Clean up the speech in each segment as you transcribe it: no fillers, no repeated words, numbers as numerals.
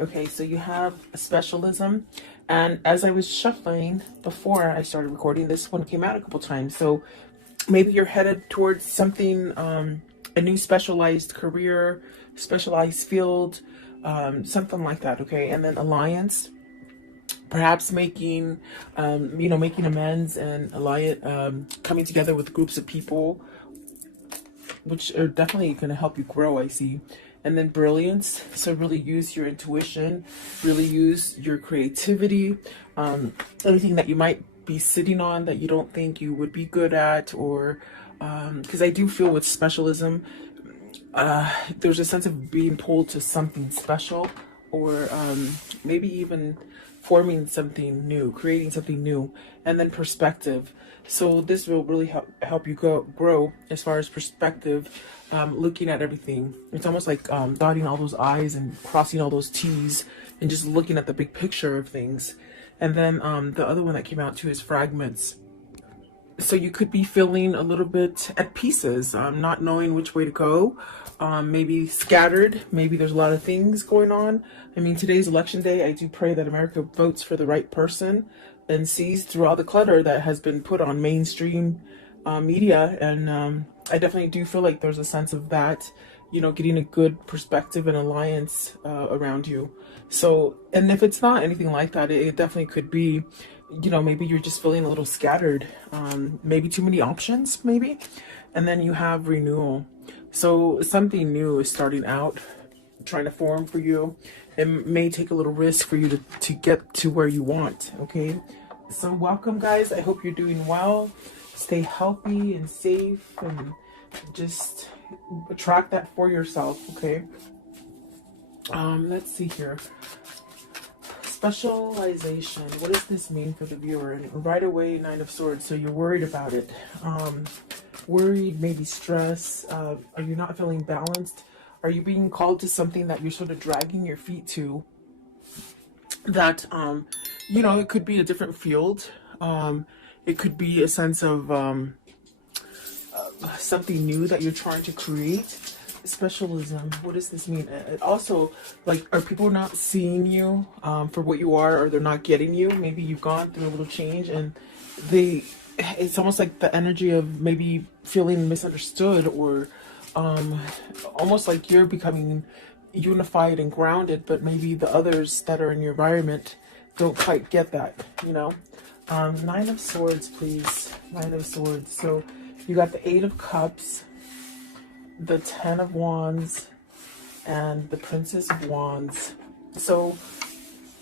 Okay, so you have a specialism. And as I was shuffling before I started recording, this one came out a couple times. So maybe you're headed towards something, a new specialized career, specialized field, something like that. Okay, and then alliance, perhaps making, making amends and alliance, coming together with groups of people, which are definitely going to help you grow, I see. And then brilliance, so really use your intuition, really use your creativity, anything that you might be sitting on that you don't think you would be good at, or because I do feel with specialism, there's a sense of being pulled to something special, or maybe even forming something new, creating something new. And then perspective, so this will really help you grow as far as perspective, looking at everything. It's almost like dotting all those I's and crossing all those T's and just looking at the big picture of things. And then the other one that came out too is fragments. So you could be feeling a little bit at pieces, not knowing which way to go, maybe scattered, maybe there's a lot of things going on. I mean, today's election day. I do pray that America votes for the right person and sees through all the clutter that has been put on mainstream media. And I definitely do feel like there's a sense of that, getting a good perspective and alliance around you. So, and if it's not anything like that, it definitely could be, maybe you're just feeling a little scattered, maybe too many options, maybe. And then you have renewal. So something new is starting out, trying to form for you. It may take a little risk for you to get to where you want, okay? So welcome, guys. I hope you're doing well. Stay healthy and safe, and just attract that for yourself, okay? Let's see here. Specialization. What does this mean for the viewer? And right away, Nine of Swords. So you're worried about it. Worried, maybe stress. Are you not feeling balanced? Are you being called to something that you're sort of dragging your feet to? That, it could be a different field. It could be a sense of something new that you're trying to create. Specialism. What does this mean? It also, like, are people not seeing you for what you are, or they're not getting you? Maybe you've gone through a little change, and it's almost like the energy of maybe feeling misunderstood, or almost like you're becoming unified and grounded, but maybe the others that are in your environment don't quite get that, Nine of Swords, please. Nine of Swords. So you got the Eight of Cups, the Ten of Wands, and the Princess of Wands. So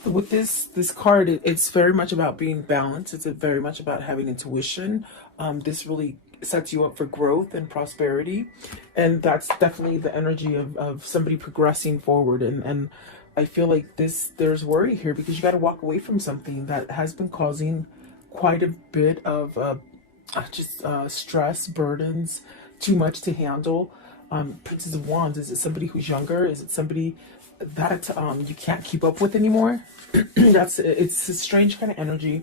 with this card, it's very much about being balanced. It's very much about having intuition. This really sets you up for growth and prosperity, and that's definitely the energy of somebody progressing forward. And I feel like there's worry here, because you got to walk away from something that has been causing quite a bit of stress, burdens, too much to handle. Princess of Wands, is it somebody who's younger? Is it somebody that you can't keep up with anymore? It's a strange kind of energy.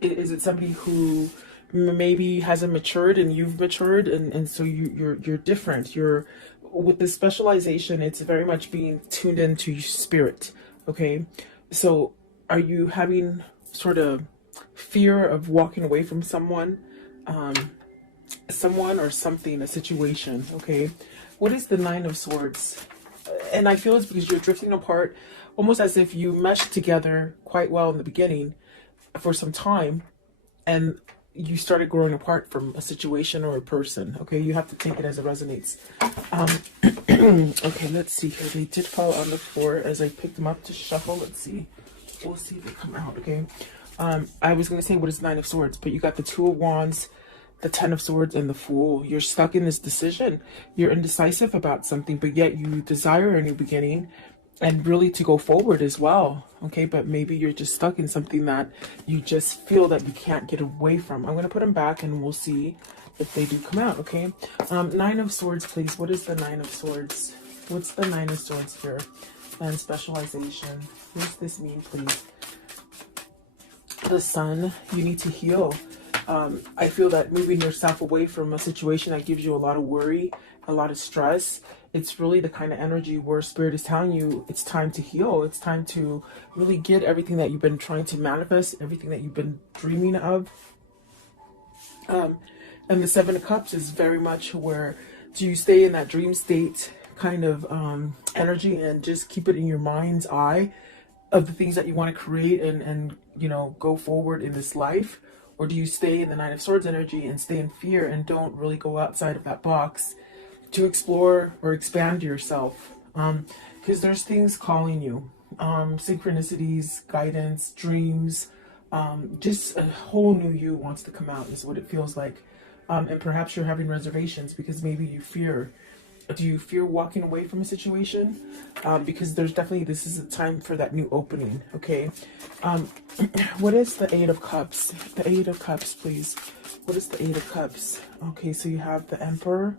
Is it somebody who maybe hasn't matured and you've matured, and so you're different? You're with this specialization, it's very much being tuned into your spirit, okay? So are you having sort of fear of walking away from someone or something, a situation, okay? What is the Nine of Swords? And I feel it's because you're drifting apart, almost as if you meshed together quite well in the beginning for some time, and you started growing apart from a situation or a person, okay? You have to take it as it resonates. Okay, let's see here. They did fall on the floor as I picked them up to shuffle. Let's see. We'll see if they come out, okay? I was going to say, what is Nine of Swords? But you got the Two of Wands, the Ten of Swords, and the Fool. You're stuck in this decision. You're indecisive about something, but yet you desire a new beginning and really to go forward as well, okay? But maybe you're just stuck in something that you just feel that you can't get away from. I'm going to put them back and we'll see if they do come out, okay? Nine of Swords, please. What is the Nine of Swords? What's the Nine of Swords here? And specialization. What does this mean, please? The Sun. You need to heal. I feel that moving yourself away from a situation that gives you a lot of worry a lot of stress. It's really the kind of energy where spirit is telling you it's time to heal. It's time to really get everything that you've been trying to manifest, everything that you've been dreaming of. And the Seven of Cups is very much where do you stay in that dream state kind of energy and just keep it in your mind's eye of the things that you want to create and you know, go forward in this life? Or do you stay in the Nine of Swords energy and stay in fear and don't really go outside of that box to explore or expand yourself? Because there's things calling you, synchronicities, guidance, dreams, just a whole new you wants to come out is what it feels like. And perhaps you're having reservations because maybe you fear. Do you fear walking away from a situation? Because there's definitely, this is a time for that new opening, okay? What is the Eight of Cups? The Eight of Cups, please. What is the Eight of Cups? Okay, so you have the Emperor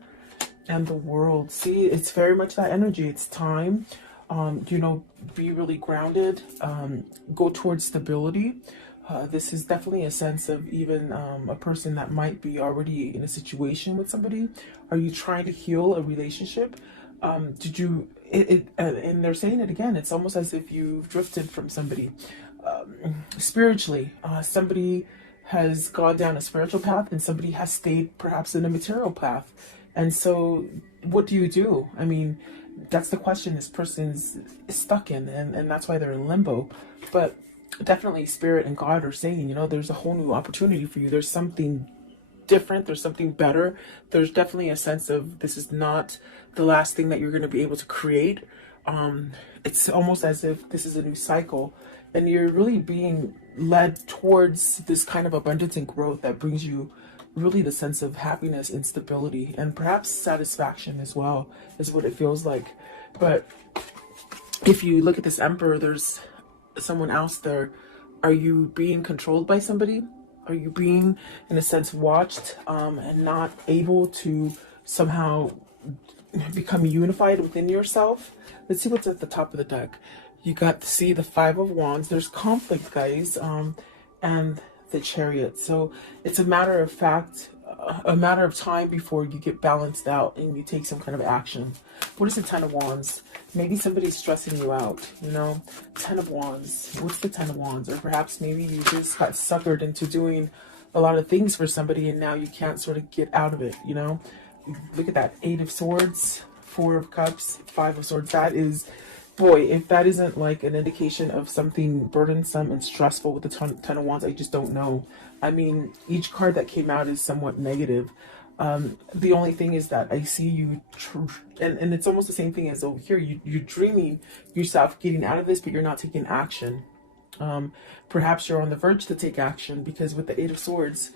and the World. See, it's very much that energy. It's time, you know, be really grounded, go towards stability. This is definitely a sense of even a person that might be already in a situation with somebody. Are you trying to heal a relationship? Did you, and they're saying it again, it's almost as if you've drifted from somebody. Spiritually, somebody has gone down a spiritual path and somebody has stayed perhaps in a material path. And so what do you do? I mean, that's the question this person's stuck in, and that's why they're in limbo. But definitely Spirit and God are saying, you know, there's a whole new opportunity for you. There's something different. There's something better. There's definitely a sense of this is not the last thing that you're going to be able to create. It's almost as if this is a new cycle and you're really being led towards this kind of abundance and growth that brings you really the sense of happiness and stability and perhaps satisfaction as well is what it feels like. But if you look at this Emperor, there's someone else there. Are you being controlled by somebody? Are you being, in a sense, watched and not able to somehow become unified within yourself? Let's see what's at the top of the deck. You got to see the Five of Wands. There's conflict, guys, and the Chariot. So it's a matter of fact, a matter of time before you get balanced out and you take some kind of action. What is the Ten of Wands? Maybe somebody's stressing you out, you know? Ten of Wands. What's the Ten of Wands? Or perhaps maybe you just got suckered into doing a lot of things for somebody and now you can't sort of get out of it, you know? Look at that. Eight of Swords, Four of Cups, Five of Swords. That is, boy, if that isn't like an indication of something burdensome and stressful with the Ten of Wands, I just don't know. I mean, each card that came out is somewhat negative. The only thing is that I see you, and it's almost the same thing as over here. You're dreaming yourself getting out of this, but you're not taking action. Perhaps you're on the verge to take action because with the Eight of Swords,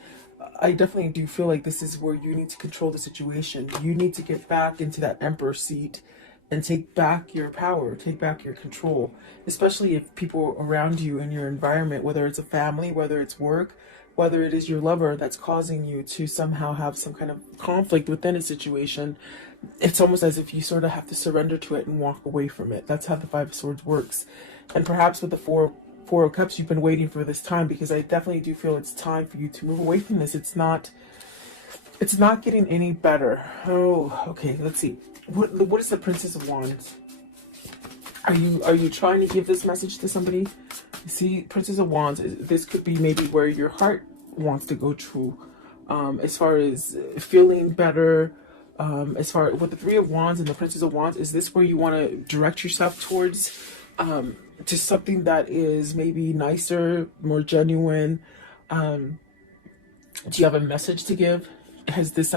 I definitely do feel like this is where you need to control the situation. You need to get back into that Emperor seat and take back your power, take back your control, especially if people around you in your environment, whether it's a family, whether it's work, whether it is your lover that's causing you to somehow have some kind of conflict within a situation. It's almost as if you sort of have to surrender to it and walk away from it. That's how the Five of Swords works. And perhaps with the Four of Cups, you've been waiting for this time, because I definitely do feel it's time for you to move away from this. It's not getting any better. Oh, okay, let's see. What is the Princess of Wands? Are you trying to give this message to somebody? You see, Princess of Wands, this could be maybe where your heart wants to go to, as far as feeling better, as far with the Three of Wands and the Princess of Wands. Is this where you want to direct yourself towards, to something that is maybe nicer, more genuine? Do you have a message to give? Has this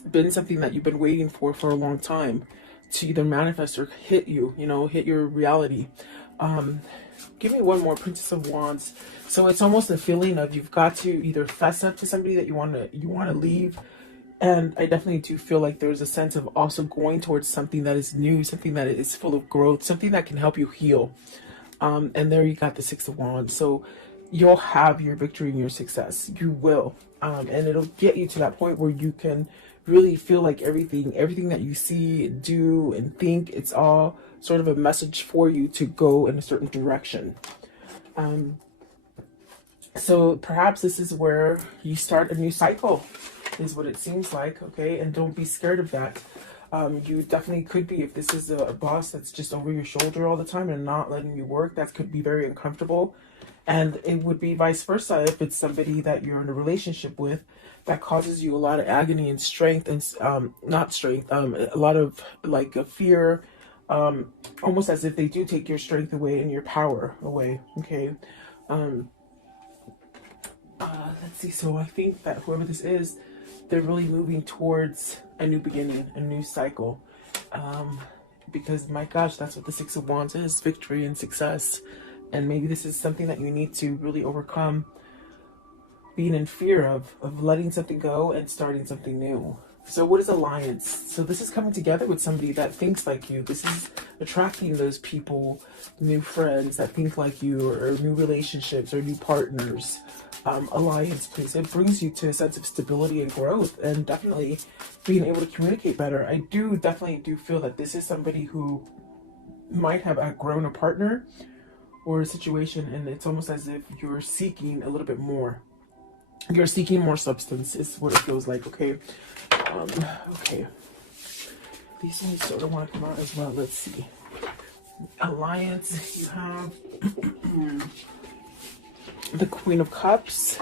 been something that you've been waiting for a long time to either manifest or hit you, hit your reality? Give me one more, Princess of Wands. So it's almost a feeling of you've got to either fess up to somebody that you want to leave. And I definitely do feel like there's a sense of also going towards something that is new, something that is full of growth, something that can help you heal. And there you got the Six of Wands. So you'll have your victory and your success. You will. And it'll get you to that point where you can really feel like everything that you see, do, and think, it's all sort of a message for you to go in a certain direction. So perhaps this is where you start a new cycle. is what it seems like, okay? And don't be scared of that. You definitely could be, if this is a boss that's just over your shoulder all the time and not letting you work, that could be very uncomfortable. And it would be vice versa if it's somebody that you're in a relationship with that causes you a lot of agony and strength and not strength, a lot of like a fear, almost as if they do take your strength away and your power away. Okay. Let's see. So I think that whoever this is, they're really moving towards a new beginning, a new cycle. Because my gosh, that's what the Six of Wands is, victory and success. And maybe this is something that you need to really overcome, being in fear of letting something go and starting something new. So what is alliance? So this is coming together with somebody that thinks like you. This is attracting those people, new friends that think like you, or new relationships or new partners. Alliance, please. It brings you to a sense of stability and growth, and definitely being able to communicate better. I definitely do feel that this is somebody who might have outgrown a partner or a situation, and it's almost as if you're seeking a little bit more. You're seeking more substance is what it feels like, okay? Okay. These ones sort of want to come out as well. Let's see. Alliance, you have the Queen of Cups.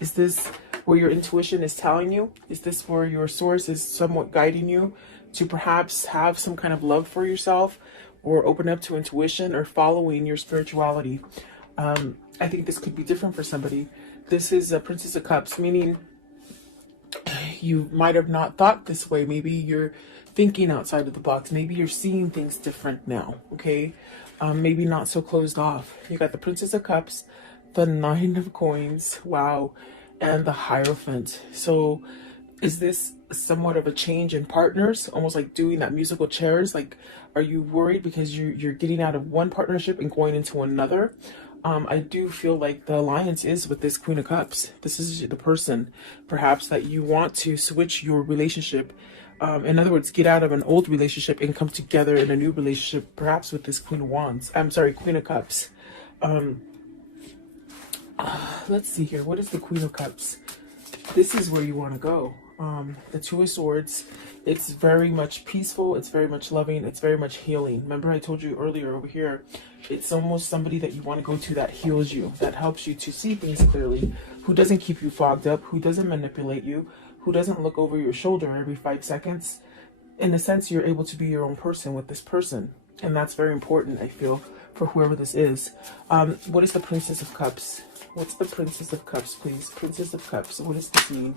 Is this where your intuition is telling you? Is this where your source is somewhat guiding you to perhaps have some kind of love for yourself, or open up to intuition, or following your spirituality? I think this could be different for somebody. This is a Princess of Cups, meaning you might have not thought this way. Maybe you're thinking outside of the box. Maybe you're seeing things different now, okay? Maybe not so closed off. You got the Princess of Cups, the Nine of Coins, wow, and the Hierophant. So is this somewhat of a change in partners, almost like doing that musical chairs? Like, are you worried because you're getting out of one partnership and going into another? I do feel like the alliance is with this Queen of Cups. This is the person, perhaps, that you want to switch your relationship. In other words, get out of an old relationship and come together in a new relationship, perhaps with this Queen of Wands. I'm sorry, Queen of Cups. Let's see here. What is the Queen of Cups? This is where you want to go. The Two of Swords. It's very much peaceful. It's very much loving. It's very much healing. Remember I told you earlier over here, it's almost somebody that you want to go to that heals you, that helps you to see things clearly, who doesn't keep you fogged up, who doesn't manipulate you, who doesn't look over your shoulder every 5 seconds. In a sense, you're able to be your own person with this person. And that's very important, I feel, for whoever this is. What is the Princess of Cups? What's the Princess of Cups, please? Princess of Cups. What does this mean?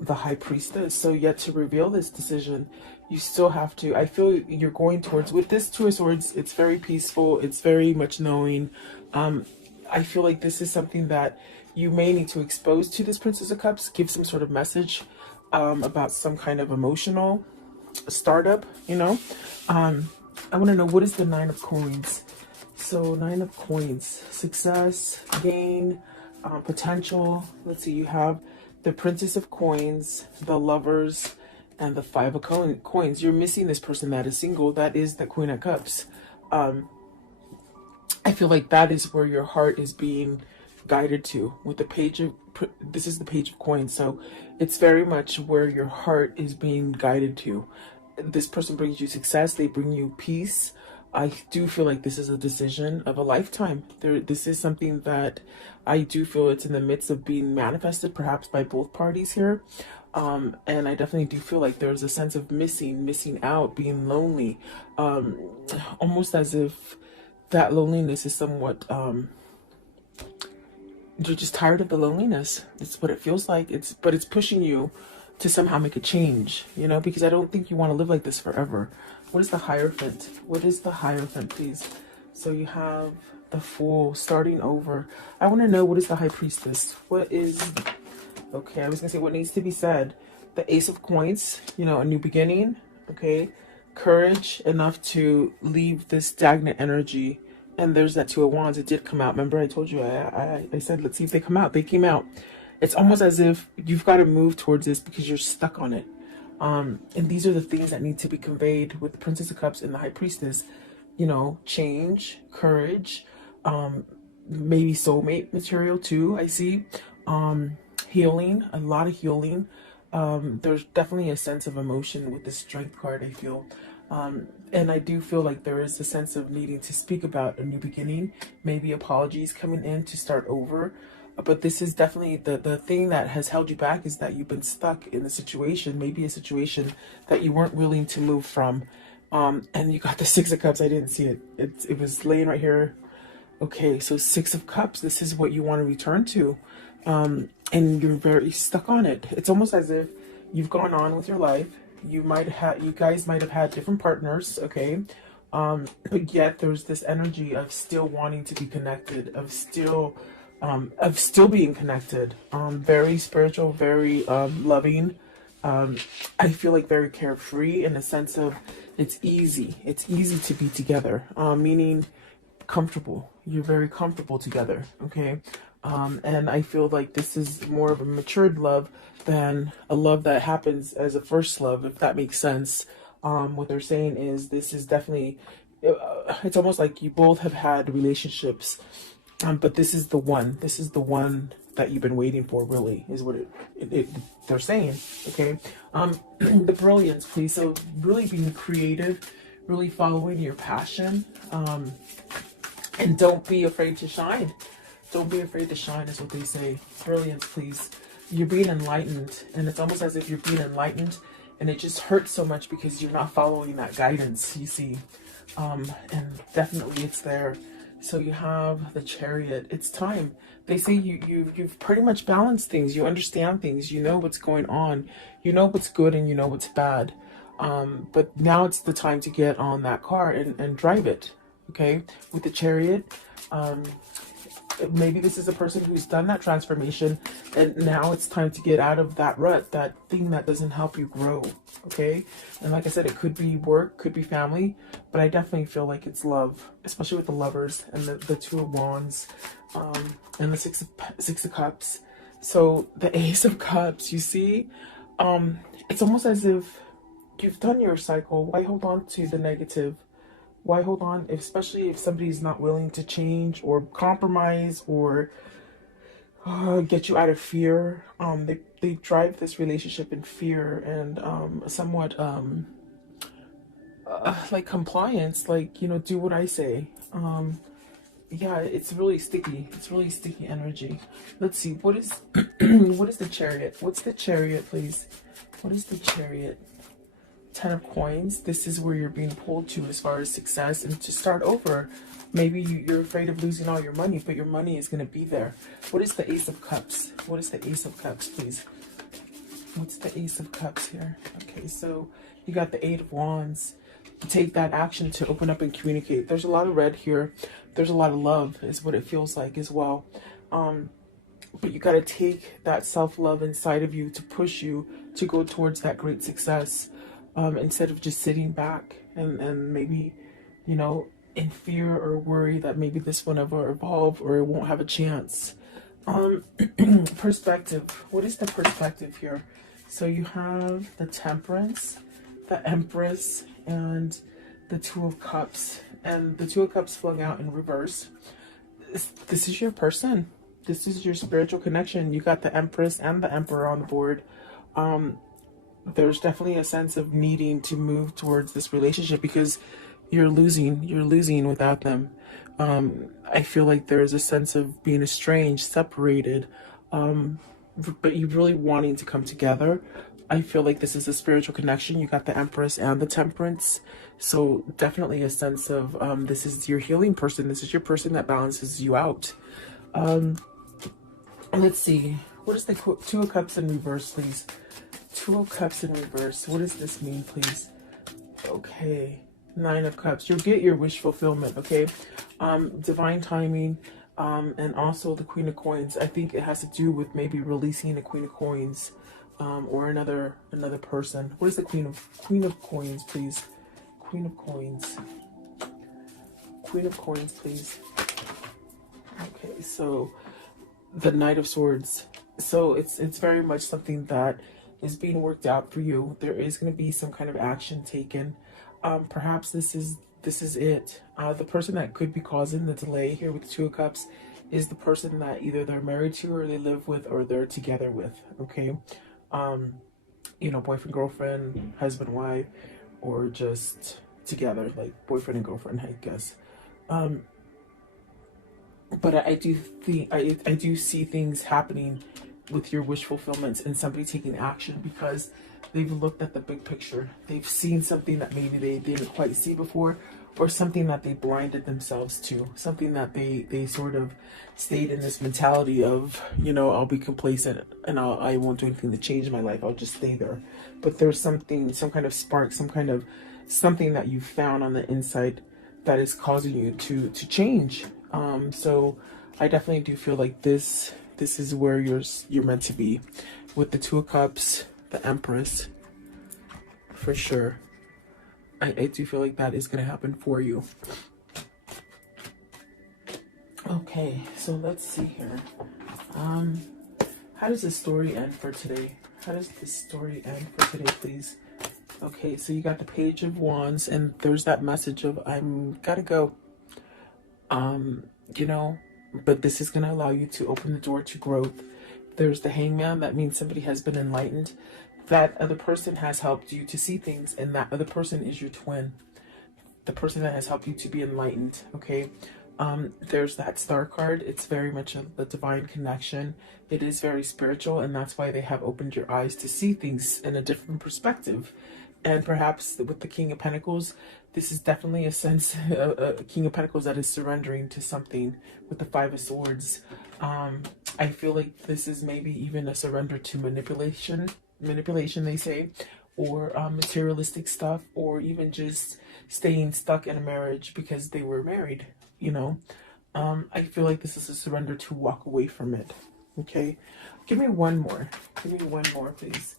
The High Priestess. So yet to reveal this decision, you still have to, I feel you're going towards, with this Two of Swords, it's very peaceful. It's very much knowing. I feel like this is something that you may need to expose to this Princess of Cups, give some sort of message about some kind of emotional startup, you know. I want to know, what is the Nine of Coins? So Nine of Coins, success, gain, potential. Let's see, you have the Princess of Coins, the Lovers, and the Five of Coins. You're missing this person that is single. That is the Queen of Cups. I feel like that is where your heart is being guided to with the Page of, this is the Page of Coins. So it's very much where your heart is being guided to. This person brings you success. They bring you peace. I do feel like this is a decision of a lifetime. This is something that I do feel it's in the midst of being manifested, perhaps by both parties here. And I definitely do feel like there's a sense of missing out, being lonely, almost as if that loneliness is somewhat, you're just tired of the loneliness. It's what it feels like. But it's pushing you to somehow make a change, you know, because I don't think you want to live like this forever. What is the Hierophant? What is the Hierophant, please? So you have the Fool, starting over. I want to know, what is the High Priestess? What is, okay, I was going to say what needs to be said. The Ace of Coins, you know, a new beginning, okay? Courage enough to leave this stagnant energy. And there's that Two of Wands. It did come out. Remember I told you, I said, let's see if they come out. They came out. It's almost as if you've got to move towards this because you're stuck on it. And these are the things that need to be conveyed with the Princess of Cups and the High Priestess. You know, change, courage, maybe soulmate material too, I see. healing, a lot of healing. There's definitely a sense of emotion with the Strength card, I feel. And I do feel like there is a sense of needing to speak about a new beginning, maybe apologies coming in to start over. But this is definitely the thing that has held you back, is that you've been stuck in a situation, maybe a situation that you weren't willing to move from. And you got the Six of Cups. I didn't see it. It was laying right here. Okay, so Six of Cups, this is what you want to return to. And you're very stuck on it. It's almost as if you've gone on with your life. You guys might have had different partners, okay? But yet there's this energy of still wanting to be connected, of still being connected. Very spiritual, very loving. I feel like very carefree, in the sense of it's easy. It's easy to be together, meaning comfortable. You're very comfortable together, okay? And I feel like this is more of a matured love than a love that happens as a first love, if that makes sense. What they're saying is this is definitely, it's almost like you both have had relationships, but this is the one. This is the one that you've been waiting for, really, is what they're saying, okay? The brilliance, please. So really being creative, really following your passion, and don't be afraid to shine. Don't be afraid to shine, is what they say. Brilliance, please. You're being enlightened, and it's almost as if you're being enlightened, and it just hurts so much because you're not following that guidance, you see. And definitely it's there. So you have the Chariot. It's time. They say you've pretty much balanced things. You understand things. You know what's going on. You know what's good and you know what's bad. But now it's the time to get on that car and drive it. Okay, with the Chariot. Maybe this is a person who's done that transformation, and now it's time to get out of that rut, that thing that doesn't help you grow. Okay, and like I said, it could be work, could be family, but I definitely feel like it's love, especially with the Lovers and the Two of Wands, and the Six of Cups. So the Ace of Cups, you see, it's almost as if you've done your cycle. Why hold on to the negative? Why hold on, especially if somebody's not willing to change or compromise or get you out of fear? They drive this relationship in fear and somewhat like compliance, like, you know, do what I say. Yeah, it's really sticky. It's really sticky energy. Let's see, what is what is the Chariot? What's the Chariot, please? What is the Chariot? Ten of Coins. This is where you're being pulled to as far as success and to start over. Maybe you're afraid of losing all your money, but your money is going to be there. What is the Ace of Cups? What is the Ace of Cups, please? What's the Ace of Cups here? Okay, so you got the Eight of Wands. Take that action to open up and communicate. There's a lot of red here. There's a lot of love, is what it feels like as well. But you got to take that self-love inside of you to push you to go towards that great success. Instead of just sitting back and maybe, you know, in fear or worry that maybe this will never evolve or it won't have a chance. Perspective. What is the perspective here? So you have the Temperance, the Empress, and the Two of Cups. And the Two of Cups flung out in reverse. This is your person. This is your spiritual connection. You got the Empress and the Emperor on the board. There's definitely a sense of needing to move towards this relationship because you're losing without them. I feel like there's a sense of being estranged, separated, but you really wanting to come together. I feel like this is a spiritual connection. You got the Empress and the Temperance. So definitely a sense of this is your healing person. This is your person that balances you out. Let's see. What is the Two of Cups in reverse, please? Two of Cups in reverse. What does this mean, please? Okay. Nine of Cups. You'll get your wish fulfillment, okay? Divine timing, and also the Queen of Coins. I think it has to do with maybe releasing the Queen of Coins, or another person. What is the Queen of Coins, please? Queen of Coins. Queen of Coins, please. Okay, so the Knight of Swords. So it's very much something that is being worked out for you. There is going to be some kind of action taken. Perhaps this is it. The person that could be causing the delay here with the Two of Cups is the person that either they're married to or they live with or they're together with, okay? Um, boyfriend, girlfriend, husband, wife, or just together, like boyfriend and girlfriend, I guess. Um, but I do think I do see things happening with your wish fulfillments and somebody taking action because they've looked at the big picture. They've seen something that maybe they didn't quite see before, or something that they blinded themselves to, something that they sort of stayed in this mentality of, I'll be complacent and I won't do anything to change my life. I'll just stay there. But there's something, some kind of spark, some kind of something that you found on the inside that is causing you to change. So I definitely do feel like this is where you're meant to be, with the Two of Cups, the Empress, for sure. I do feel like that is going to happen for you. Okay, so let's see here. How does this story end for today? How does this story end for today, please? Okay, so you got the Page of Wands, and there's that message of I'm gotta go. But this is gonna allow you to open the door to growth. There's the Hangman, that means somebody has been enlightened. That other person has helped you to see things, and that other person is your twin. The person that has helped you to be enlightened, okay? There's that Star card. It's very much a divine connection. It is very spiritual, and that's why they have opened your eyes to see things in a different perspective. And perhaps with the King of Pentacles, this is definitely a sense, a King of Pentacles that is surrendering to something with the Five of Swords. I feel like this is maybe even a surrender to manipulation, they say, or materialistic stuff, or even just staying stuck in a marriage because they were married, I feel like this is a surrender to walk away from it, okay? Give me one more. Give me one more, please.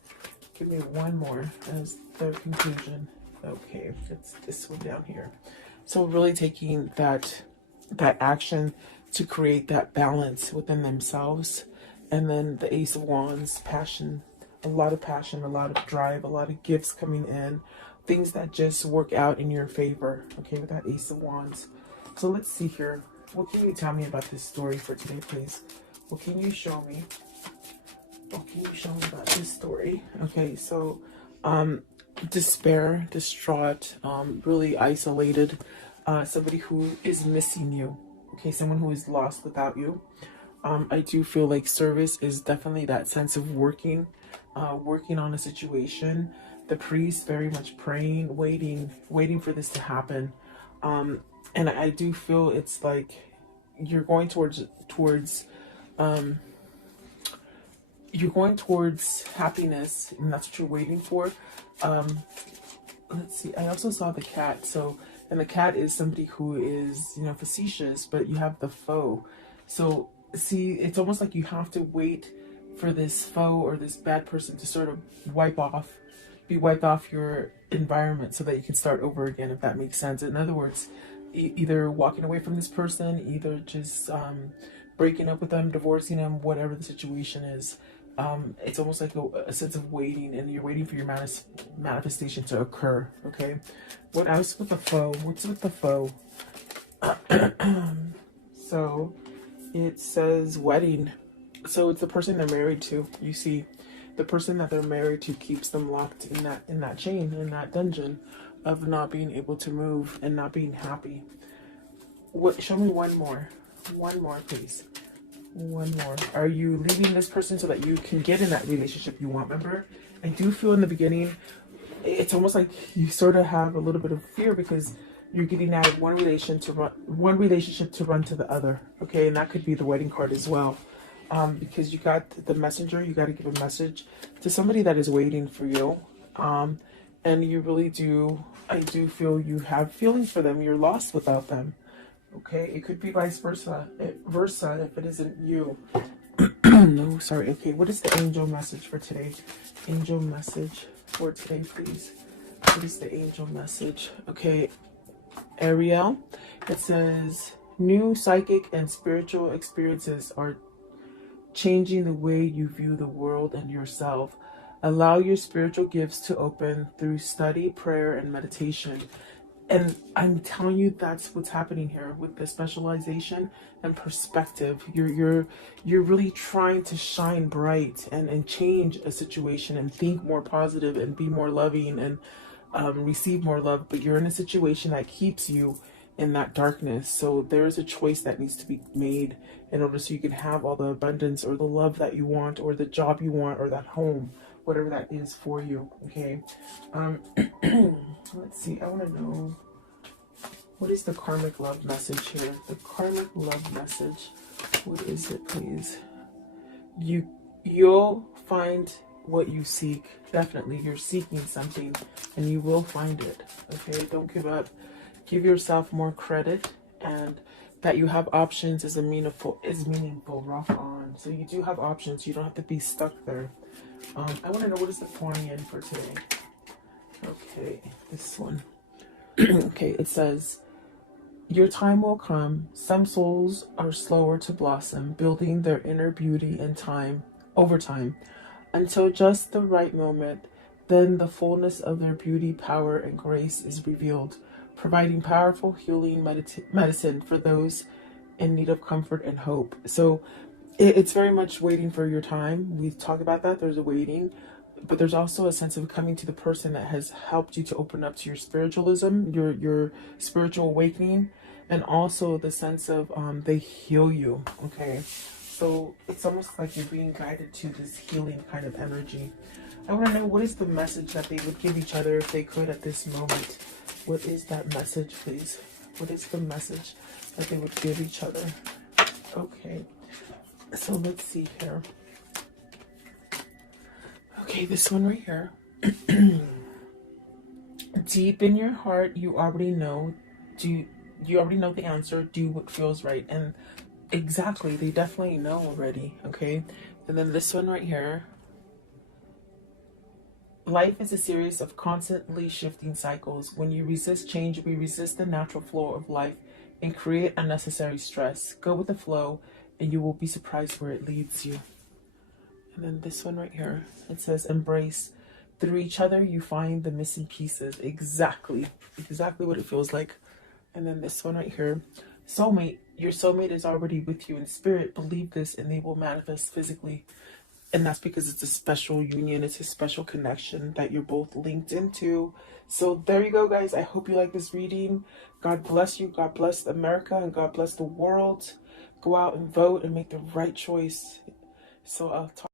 Give me one more as the conclusion. Okay, it's this one down here. So really taking that action to create that balance within themselves. And then the Ace of Wands, passion, a lot of drive, a lot of gifts coming in, things that just work out in your favor, okay, with that Ace of Wands. So let's see here. What can you tell me about this story for today, please? What can you show me? What can you show me about this story? Okay, so despair, distraught, really isolated, somebody who is missing you, okay, someone who is lost without you. I do feel like service is definitely that sense of working on a situation. The priest very much praying, waiting for this to happen. And I do feel it's like you're going towards happiness, and that's what you're waiting for. Let's see, I also saw the cat. So, and the cat is somebody who is, facetious, but you have the foe. So see, it's almost like you have to wait for this foe or this bad person to sort of wipe off your environment so that you can start over again, if that makes sense. In other words, either walking away from this person, either just breaking up with them, divorcing them, whatever the situation is. It's almost like a sense of waiting, and you're waiting for your manifestation to occur, okay? What else with the foe? What's with the foe? So it says wedding. So it's the person they're married to. You see, the person that they're married to keeps them locked in that chain, in that dungeon of not being able to move and not being happy. Show me one more, please. One more. Are you leaving this person so that you can get in that relationship you want? Remember, I do feel in the beginning, it's almost like you sort of have a little bit of fear because you're getting out of one relationship to run to the other. Okay, and that could be the wedding card as well. Because you got the messenger, you got to give a message to somebody that is waiting for you. And you really do, I do feel you have feelings for them. You're lost without them. Okay, it could be vice versa if it isn't you. No, sorry. Okay, what is the angel message for today? Angel message for today, please. What is the angel message? Okay, Ariel, it says, new psychic and spiritual experiences are changing the way you view the world and yourself. Allow your spiritual gifts to open through study, prayer, and meditation. And I'm telling you, that's what's happening here with the specialization and perspective. You're really trying to shine bright and change a situation and think more positive and be more loving and receive more love. But you're in a situation that keeps you in that darkness. So there is a choice that needs to be made in order so you can have all the abundance or the love that you want or the job you want or that home, whatever that is for you. Okay. Let's see. I want to know, what is the karmic love message here? The karmic love message. What is it, please? You'll find what you seek. Definitely, you're seeking something, and you will find it. Okay. Don't give up. Give yourself more credit, and that you have options is meaningful. Rock on. So you do have options. You don't have to be stuck there. I want to know, what is the pouring in for today? Okay, this one. Okay, it says, your time will come. Some souls are slower to blossom, building their inner beauty in time, over time, until just the right moment. Then the fullness of their beauty, power, and grace is revealed, providing powerful healing medicine for those in need of comfort and hope. So it's very much waiting for your time. We talk about that. There's a waiting, but there's also a sense of coming to the person that has helped you to open up to your spiritualism, your spiritual awakening, and also the sense of they heal you. Okay, so it's almost like you're being guided to this healing kind of energy. I want to know, what is the message that they would give each other if they could at this moment? What is that message, please? What is the message that they would give each other? Okay, so let's see here. Okay, this one right here. Deep in your heart, you already know. You already know the answer. Do what feels right. And exactly, they definitely know already. Okay, and then this one right here. Life is a series of constantly shifting cycles. When you resist change, we resist the natural flow of life and create unnecessary stress. Go with the flow, and you will be surprised where it leads you. And then this one right here, it says, embrace. Through each other, you find the missing pieces. Exactly what it feels like. And then this one right here, soulmate. Your soulmate is already with you in spirit. Believe this, and they will manifest physically. And that's because it's a special union. It's a special connection that you're both linked into. So there you go, guys. I hope you like this reading. God bless you. God bless America, and God bless the world. Go out and vote and make the right choice. So I'll talk.